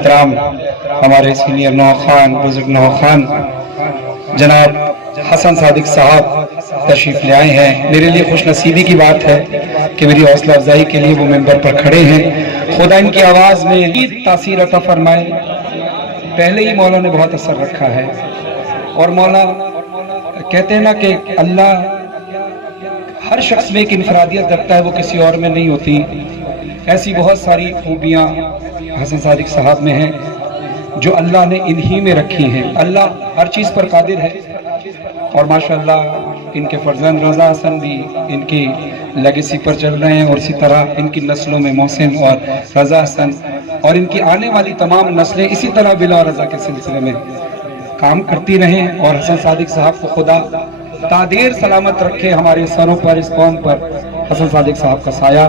एहतराम हमारे सीनियर नौ खान, बुजुर्ग नौ खान जनाब हसन सादिक साहब तशरीफ ले आए हैं। मेरे लिए खुश नसीबी की बात है कि मेरी हौसला अफजाई के लिए वो मेंबर पर खड़े हैं। खुदा इनकी आवाज़ में तासीर अता फरमाए। पहले ही मौला ने बहुत असर रखा है और मौला कहते हैं ना कि अल्लाह हर शख्स में एक इनफरादियत रखता है, वो किसी और में नहीं होती। ऐसी बहुत सारी खूबियाँ हसन सादिक साहब में हैं जो अल्लाह ने इन्हीं में रखी हैं। अल्लाह हर चीज़ पर कादिर है और माशाअल्लाह इनके फर्जंद रज़ा हसन भी इनकी लेगेसी पर चल रहे हैं और इसी तरह इनकी नस्लों में मोहसिन और रज़ा हसन और इनकी आने वाली तमाम नस्लें इसी तरह बिला रज़ा के सिलसिले में काम करती रहें और हसन सादिक साहब को खुदा तादीर सलामत रखे, हमारे सरों पर, इस कौम पर हसन सादिक साहब का साया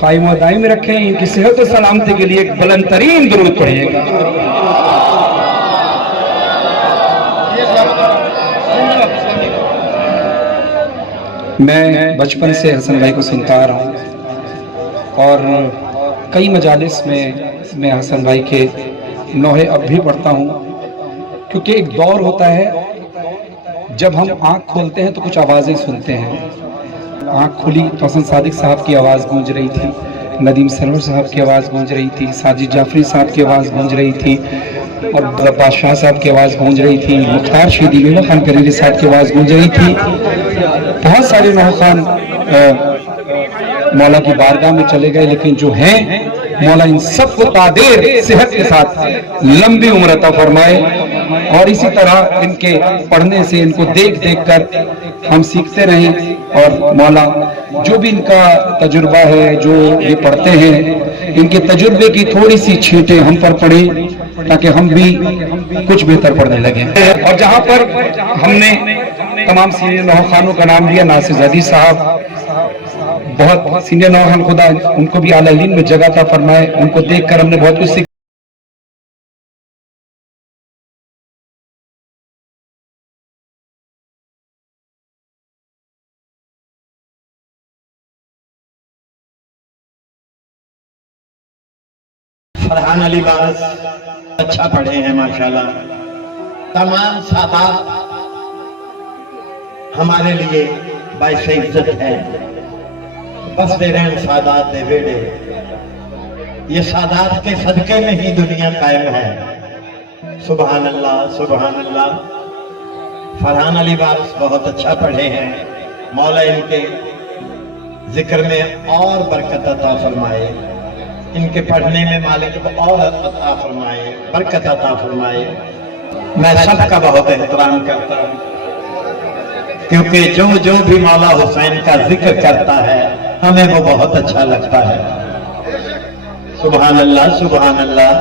कायम व दायम रखें। इनकी सेहत और सलामती के लिए एक बुलंद तरीन दुरूद पढ़िएगा। मैं बचपन से हसन भाई को सुनता आ रहा हूँ और कई मजालिस में मैं हसन भाई के नोहे अब भी पढ़ता हूँ, क्योंकि एक दौर होता है जब हम आँख खोलते हैं तो कुछ आवाज़ें सुनते हैं। आँख खुली तो हसन सादिक साहब की आवाज़ गूंज रही थी, नदीम सरवर साहब की आवाज़ गूंज रही थी, साजिद जाफरी साहब की आवाज़ गूंज रही थी और बादशाह साहब की आवाज़ गूंज रही थी, मुख्तार शीदी मीना खान करीरी साहब की आवाज़ गूंज रही थी। बहुत सारे नौ खान मौला की बारगाह में चले गए, लेकिन जो हैं मौला इन सबको तादीर सेहत के साथ लंबी उम्र अता फरमाए और इसी तरह इनके पढ़ने से, इनको देख देख कर हम सीखते रहें और मौला जो भी इनका तजुर्बा है, जो ये पढ़ते हैं, इनके तजुर्बे की थोड़ी सी छींटें हम पर पड़े ताकि हम भी कुछ बेहतर पढ़ने लगे। और जहाँ पर हमने तमाम सीनियर नौ खानों का नाम लिया, नासिर ज़दी साहब बहुत सीनियर नौ खान, खुदा उनको भी आला इल्म में जगह था फरमाए, उनको देख कर हमने बहुत कुछ सीखा। फरहान अली बास अच्छा पढ़े हैं माशाल्लाह। तमाम सादात हमारे लिए बाइस इज्जत है। बस दे रहे सादात दे बेड़े, ये सादात के सदके में ही दुनिया कायम है। सुभान अल्लाह, सुभान अल्लाह। फरहान अली बास बहुत अच्छा पढ़े हैं। मौला इनके जिक्र में और बरकत अता फरमाए, इनके पढ़ने में मालिक को और अता फरमाए, बरकत अता फरमाए। मैं सबका बहुत एहतराम करता हूँ, क्योंकि जो भी मौला हुसैन का जिक्र करता है हमें वो बहुत अच्छा लगता है। सुभान अल्लाह, सुभान अल्लाह।